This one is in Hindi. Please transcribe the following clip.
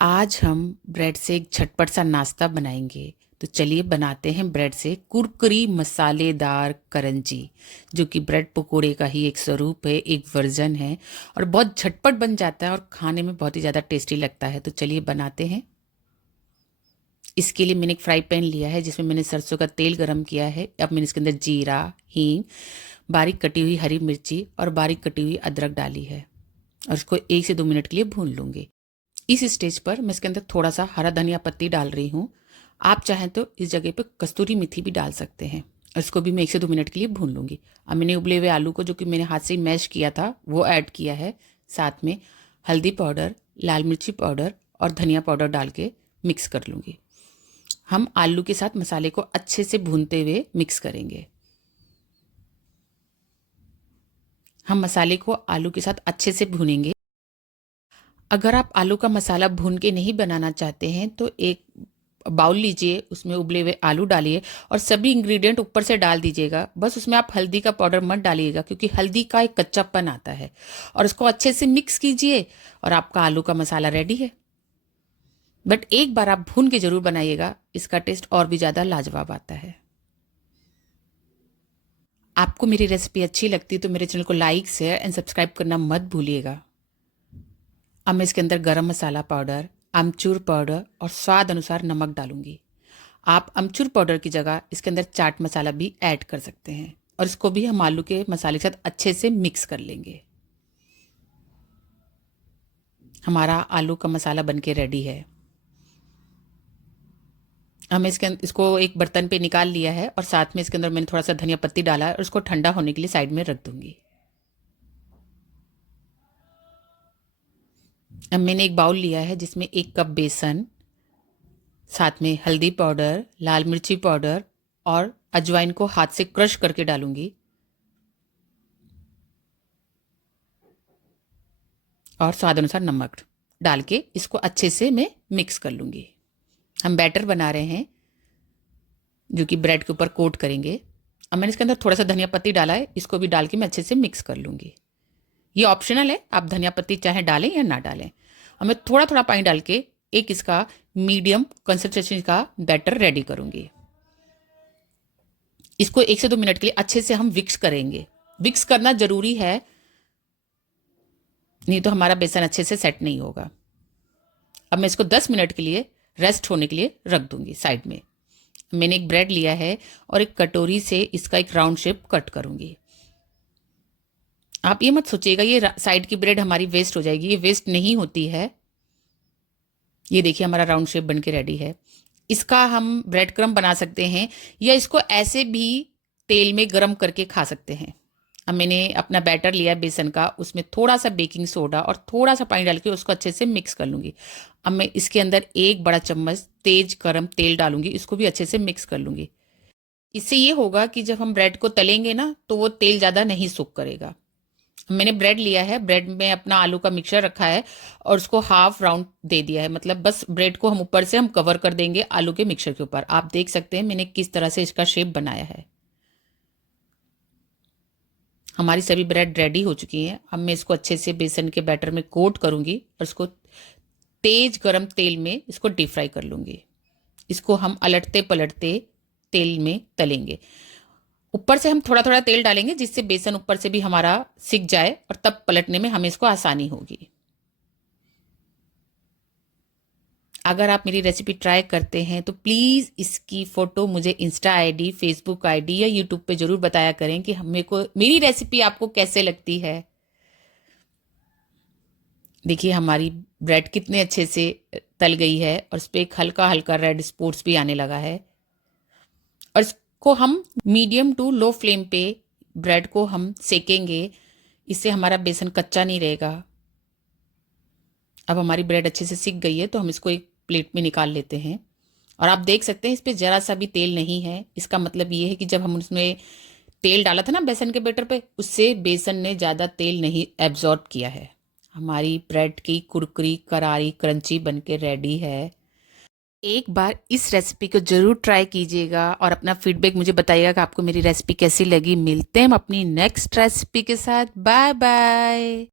आज हम ब्रेड से एक झटपट सा नाश्ता बनाएंगे। तो चलिए बनाते हैं ब्रेड से कुरकुरी मसालेदार करंजी, जो कि ब्रेड पकोड़े का ही एक स्वरूप है, एक वर्जन है और बहुत झटपट बन जाता है और खाने में बहुत ही ज़्यादा टेस्टी लगता है। तो चलिए बनाते हैं। इसके लिए मैंने एक फ्राई पैन लिया है जिसमें मैंने सरसों का तेल गरम किया है। अब मैंने इसके अंदर जीरा, हींग, बारीक कटी हुई हरी मिर्ची और बारीक कटी हुई अदरक डाली है और उसको 1 से 2 मिनट के लिए भून लूँगी। इस स्टेज पर मैं इसके अंदर थोड़ा सा हरा धनिया पत्ती डाल रही हूँ। आप चाहें तो इस जगह पे कस्तूरी मेथी भी डाल सकते हैं। इसको भी मैं 1 से 2 मिनट के लिए भून लूँगी। अब मैंने उबले हुए आलू को, जो कि मैंने हाथ से ही मैश किया था, वो ऐड किया है। साथ में हल्दी पाउडर, लाल मिर्ची पाउडर और धनिया पाउडर डाल के मिक्स कर लूँगी। हम आलू के साथ मसाले को अच्छे से भूनते हुए मिक्स करेंगे। हम मसाले को आलू के साथ अच्छे से भूनेंगे। अगर आप आलू का मसाला भून के नहीं बनाना चाहते हैं तो एक बाउल लीजिए, उसमें उबले हुए आलू डालिए और सभी इंग्रेडिएंट ऊपर से डाल दीजिएगा। बस उसमें आप हल्दी का पाउडर मत डालिएगा, क्योंकि हल्दी का एक कच्चापन आता है। और उसको अच्छे से मिक्स कीजिए और आपका आलू का मसाला रेडी है। बट एक बार आप भून के जरूर बनाइएगा, इसका टेस्ट और भी ज़्यादा लाजवाब आता है। आपको मेरी रेसिपी अच्छी लगती है तो मेरे चैनल को लाइक, शेयर एंड सब्सक्राइब करना मत भूलिएगा। अब मैं इसके अंदर गरम मसाला पाउडर, अमचूर पाउडर और स्वाद अनुसार नमक डालूंगी। आप अमचूर पाउडर की जगह इसके अंदर चाट मसाला भी ऐड कर सकते हैं और इसको भी हम आलू के मसाले के साथ अच्छे से मिक्स कर लेंगे। हमारा आलू का मसाला बनके रेडी है। हमें इसको एक बर्तन पे निकाल लिया है और साथ में इसके अंदर मैंने थोड़ा सा धनिया पत्ती डाला है और उसको ठंडा होने के लिए साइड में रख दूंगी। अब मैंने एक बाउल लिया है जिसमें 1 कप बेसन, साथ में हल्दी पाउडर, लाल मिर्ची पाउडर और अजवाइन को हाथ से क्रश करके डालूंगी और स्वाद अनुसार नमक डाल के इसको अच्छे से मैं मिक्स कर लूंगी। हम बैटर बना रहे हैं जो कि ब्रेड के ऊपर कोट करेंगे। अब मैंने इसके अंदर थोड़ा सा धनिया पत्ती डाला है, इसको भी डाल के मैं अच्छे से मिक्स कर लूंगी। ये ऑप्शनल है, आप धनिया पत्ती चाहे डालें या ना डालें। अब मैं थोड़ा थोड़ा पानी डाल के एक इसका मीडियम कंसिस्टेंसी का बैटर रेडी करूंगी। इसको 1 से 2 मिनट के लिए अच्छे से हम विक्स करेंगे। विक्स करना जरूरी है, नहीं तो हमारा बेसन अच्छे से सेट नहीं होगा। अब मैं इसको 10 मिनट के लिए रेस्ट होने के लिए रख दूंगी साइड में। मैंने एक ब्रेड लिया है और एक कटोरी से इसका एक राउंड शेप कट करूंगी। आप ये मत सोचिएगा ये साइड की ब्रेड हमारी वेस्ट हो जाएगी, ये वेस्ट नहीं होती है। ये देखिए हमारा राउंड शेप बन के रेडी है। इसका हम ब्रेड क्रम्ब बना सकते हैं या इसको ऐसे भी तेल में गरम करके खा सकते हैं। अब मैंने अपना बैटर लिया बेसन का, उसमें थोड़ा सा बेकिंग सोडा और थोड़ा सा पानी डाल के उसको अच्छे से मिक्स कर लूंगी। अब मैं इसके अंदर 1 बड़ा चम्मच तेज गरम तेल डालूंगी, इसको भी अच्छे से मिक्स कर लूंगी। इससे ये होगा कि जब हम ब्रेड को तलेंगे ना तो वो तेल ज़्यादा नहीं सूख करेगा। मैंने ब्रेड लिया है, ब्रेड में अपना आलू का मिक्सचर रखा है और उसको हाफ राउंड दे दिया है। मतलब बस ब्रेड को हम ऊपर से हम कवर कर देंगे आलू के मिक्सचर के ऊपर। आप देख सकते हैं मैंने किस तरह से इसका शेप बनाया है। हमारी सभी ब्रेड रेडी हो चुकी हैं। अब मैं इसको अच्छे से बेसन के बैटर में कोट करूंगी और इसको तेज गरम तेल में इसको डीप फ्राई कर लूंगी। इसको हम अलटते पलटते तेल में तलेंगे। ऊपर से हम थोड़ा थोड़ा तेल डालेंगे जिससे बेसन ऊपर से भी हमारा सिक जाए और तब पलटने में हमें इसको आसानी होगी। अगर आप मेरी रेसिपी ट्राई करते हैं तो प्लीज़ इसकी फ़ोटो मुझे इंस्टा आईडी, फेसबुक आईडी या यूट्यूब पे ज़रूर बताया करें कि हमें को मेरी रेसिपी आपको कैसे लगती है। देखिए हमारी ब्रेड कितने अच्छे से तल गई है और इस पर एक हल्का हल्का रेड स्पॉट्स भी आने लगा है। और इसको हम मीडियम टू लो फ्लेम पे ब्रेड को हम सेकेंगे, इससे हमारा बेसन कच्चा नहीं रहेगा। अब हमारी ब्रेड अच्छे से सिक गई है तो हम इसको एक प्लेट में निकाल लेते हैं। और आप देख सकते हैं इस पर ज़रा सा भी तेल नहीं है। इसका मतलब ये है कि जब हम उसमें तेल डाला था ना बेसन के बैटर पे, उससे बेसन ने ज़्यादा तेल नहीं एब्जॉर्ब किया है। हमारी ब्रेड की कुरकुरी करारी क्रंची बनके रेडी है। एक बार इस रेसिपी को ज़रूर ट्राई कीजिएगा और अपना फीडबैक मुझे बताइएगा कि आपको मेरी रेसिपी कैसी लगी। मिलते हैं हम अपनी नेक्स्ट रेसिपी के साथ। Bye bye.